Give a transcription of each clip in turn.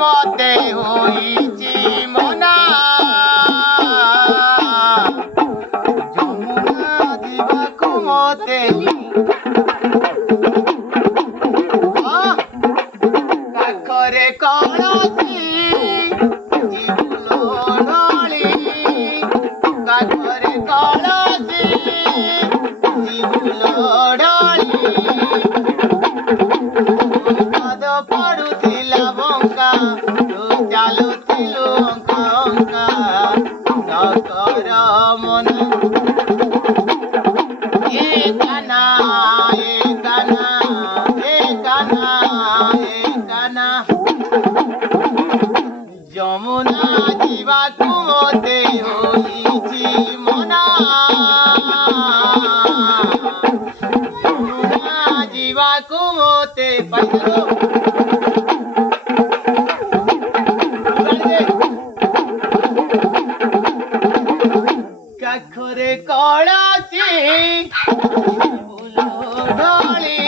মতে হইছি মনা যমুনা ଯିବାକୁ মতে কাখরে কলসি জীবুল ঢাଳି কাখরে কলসি জীবুল ঢাଳି পଦ ପଡୁଥିଲା ବଙ୍କା ତୁ ଚାଲୁଥିଲୁ ଅଙ୍କା ଅଙ୍କା ସକର ମନ ଏ କାନା ଏ କାନା ଏ କାନା ଏ କାନା ଯମୁନା ଯିବାକୁ ମତେ ହୋଇଛି ମନା ଯମୁନା ଯିବାକୁ ମତେ ପାଇଲ କାଖରେ କଳସୀ ଫୁଲ ଢାଳି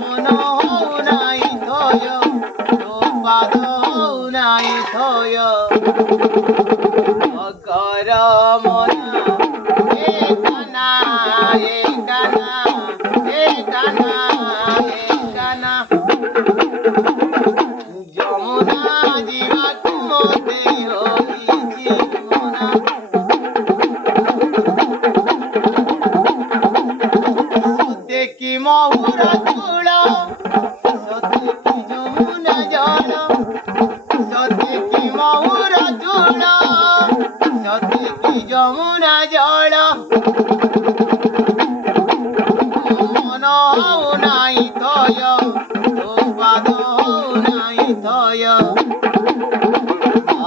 ମନ ହଉନାହିଁ ଥୟ ତୋ ପାଦ ହଉନାହିଁ ଥୟ ଅକର ମନ ଏ କାନା ଏ କାନା ଏ କାନା ଏ କାନା ଯମୁନା ଯିବାକୁ ମତେ ହୋଇଛି ମନା দেখি মহুর চূড় সত্যি যমুনা জল সত্যি মহুর চূড় সত্যি যমুনা জল মন হও নাই থয় তো পাদ হও নাই থয়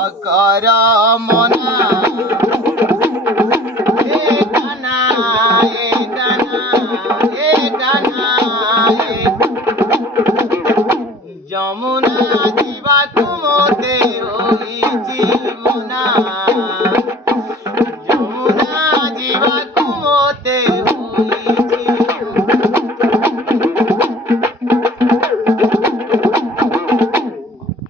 অকর মনা যমুনা ଯିବାକୁ ମତେ ହୋଇଛି ମନା ଯମୁନା ଯିବାକୁ ମତେ